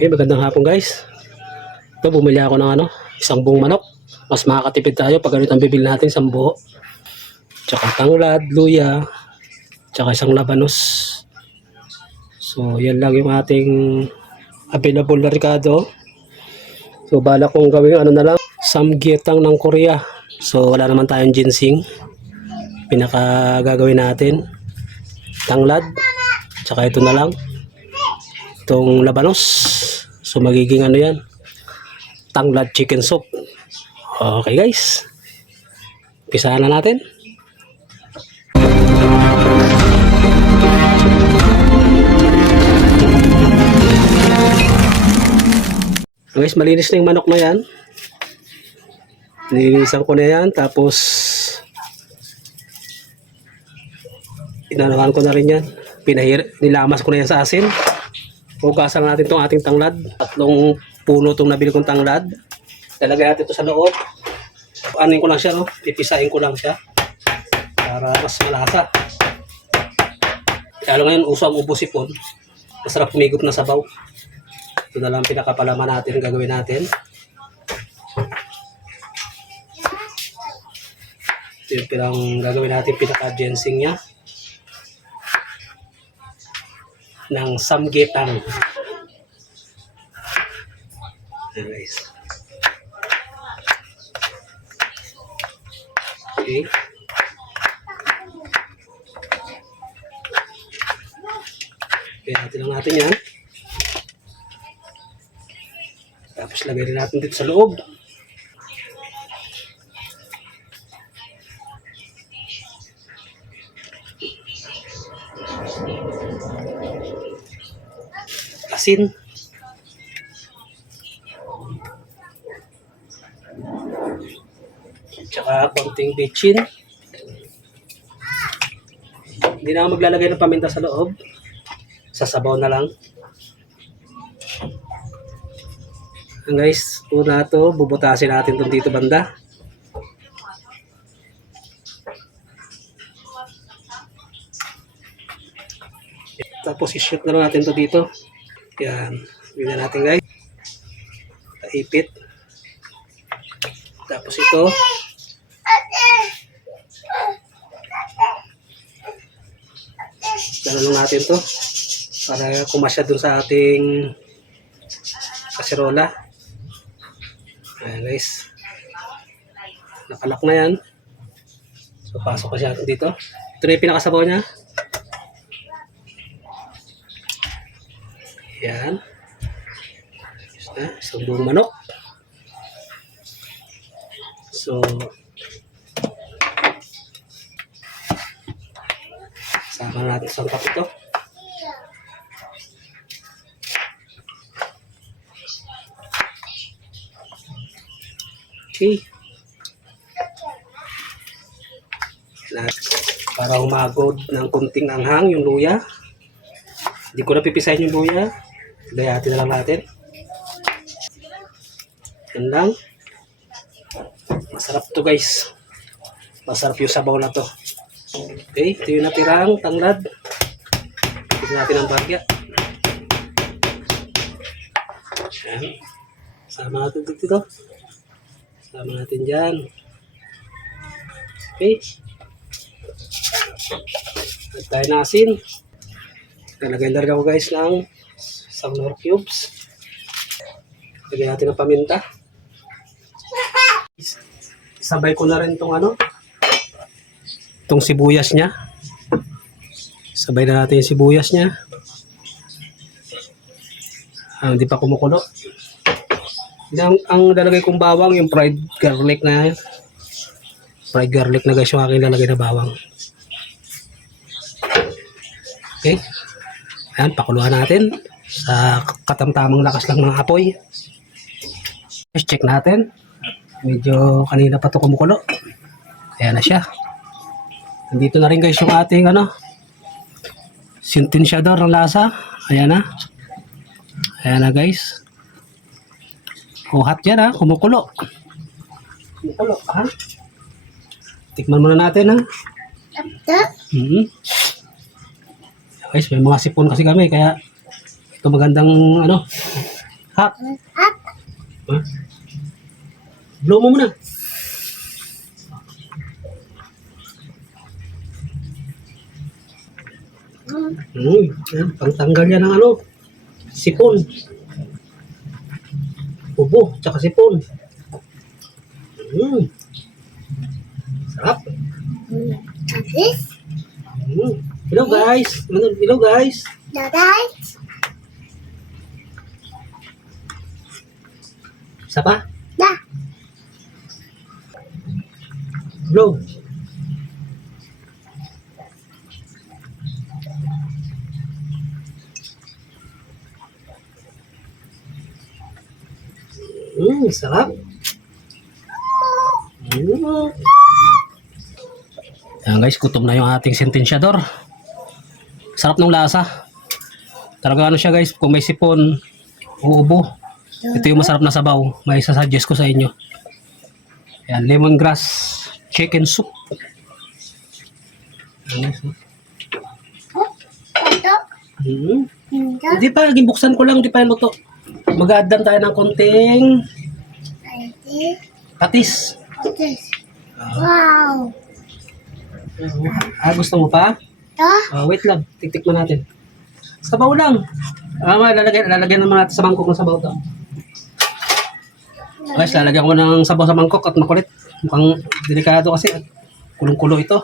Okay, magandang hapon guys. Ito, bumili ako ng isang buong manok. Mas makakatipid tayo pag ganito ang bibili natin, isang buo. Tsaka tanglad, luya, tsaka isang labanos. So, yan lang yung ating available na Ricardo. So, bala kong gawin na lang, samgyetang ng Korea. So, wala naman tayong ginseng. Pinaka gagawin natin, tanglad, tsaka ito na lang, itong labanos. So, magiging yan, tanglad chicken soup. Okay guys, umpisahan na natin. Guys, malinis na yung manok na yan. Nilinisan ko na yan. Tapos inanawan ko na rin yan. Nilamas ko na yan sa asin. Hugasan natin itong ating tanglad. 3 puno itong nabili kong tanglad. Lalagay natin ito sa loob. Anin ko lang siya, no? Pipisain ko lang siya para mas malasa. Kaya ngayon uso ang ubo-sipon. Masarap kumigop na sabaw. Ito na lang pinakapalaman natin, gagawin natin. Ito yung gagawin natin, pinaka-ginseng nya ng samgyetang. Guys. Okay. Kaya natin yan. Tapos lagay rin natin dito sa loob. Asin. Tsaka konting bitchin. Hindi na ako maglalagay ng paminta sa loob. Sa sabaw na lang. Guys, una to, bubutasin natin itong dito banda. Tapos i-shoot na lang natin to dito. Yan. Bigyan natin guys. Ipit. Tapos ito. Ganun lang natin to. Para kumasya dun sa ating kaserola. Ayan guys. Nakalak na yan. So pasok kasi natin dito. Ito na yung pinakasabaw niya. Yan. Isang buong manok. So sama natin sangkap ito. Okay. Para humagod ng kunting anghang yung luya. Hindi ko na pipisahin yung luya. Gayatin na lang natin. Yan lang. Masarap to guys. Masarap yung sabaw na to. Okay, ito yung natirang tanglad. Tignan natin ang bagya. Yan. Sama natin dito. Sama natin dyan. Okay. At tayo na asin. Lalagyan na rin ako guys ng sunflower cubes. Lagyan natin ng paminta. Sabay ko na rin itong itong sibuyas niya. Sabay na natin yung sibuyas niya. Hindi pa kumukulo. Ang lalagay kong bawang, yung fried garlic na. Fried garlic na guys yung aking lalagay na bawang. Okay. Ayan, pakuluan natin. Sa katamtamang lakas lang ng apoy. Let's check natin. Medyo kanina pa ito kumukulo. Ayan na siya. Nandito na rin guys yung ating sintensyador ng lasa. Ayan na. Ayan na guys. Hot yan ha. Kumukulo. Kumukulo ha. Tikman muna natin ha. Guys, may mga sipon kasi kami. Kaya ito magandang Hot. Hot. Ha? Blow mo muna. Yan, pangtanggal yan ng ano, sipon. Ubo, tsaka sipon. Sarap. Tapos, Hello guys. Hello guys. daday. Isa pa? Da. Blow. Sarap. Ayan guys, gutom na yung ating sentensyador. Sarap ng lasa. Talaga ano siya guys, kung may sipon, uubo. Ito yung masarap na sabaw. May sasuggest ko sa inyo. Ayan, lemongrass chicken soup. Ayan, guys, Ito. Hindi pa, gibuksan ko lang, hindi pa yan luto. Mag-add tayo ng konting patis. Wow. Gusto mo pa? Ito. Wait lang, titikman natin. Sabaw lang. Lalagyan naman natin sa mangkok ng sabaw to. Guys, lalagyan ko ng sabaw sa mangkok at makulit. Mukhang delikado kasi. Kulong-kulo ito.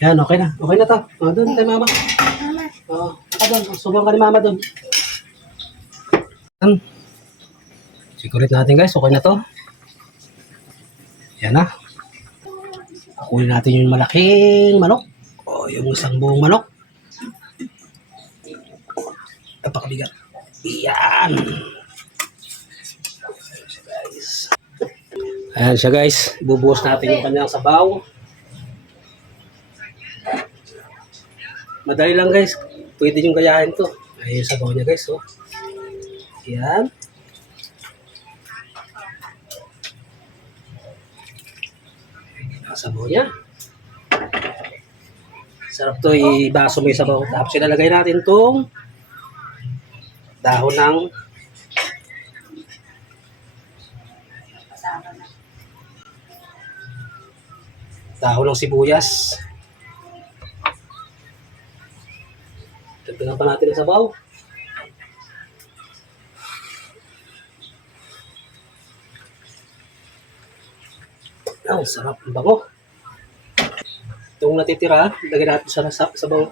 Yan, okay na. Okay na to. Doon tayo mama. Mama. Doon. Subang ka ni mama doon. Sikurit natin guys. Okay na to. Yan na. Kunin natin yung malaking manok. O, yung isang buong manok. Napakabigat. Yan. Ayan siya guys. Ibubuhos natin yung kanyang sabaw. Madali lang guys. Pwede nyo gayahin to. Ayan yung sabaw niya guys. Oh. Yan. Sabaw niya. Sarap to, ibaso mo yung sabaw. Tapos ilalagay natin tong dahon ng sibuyas. Dagdagan pa natin ang sabaw. Sarap. Ang bango. Itong natitira, lagyan natin sa sabaw.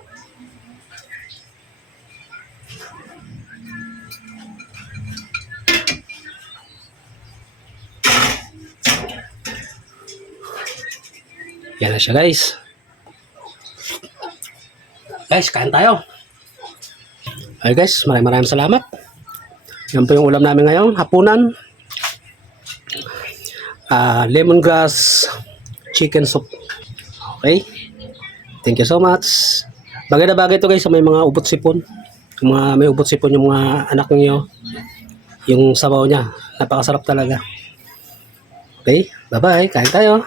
Yan na siya guys. Guys, kain tayo. Ay guys, maraming salamat. Yan po yung ulam namin ngayon, hapunan. Lemongrass chicken soup. Okay. Thank you so much. Bagay na bagay ito guys sa may mga ubot sipon. May ubot sipon yung mga anak niyo. Yung sabaw niya. Napakasarap talaga. Okay. Bye-bye. Kain tayo.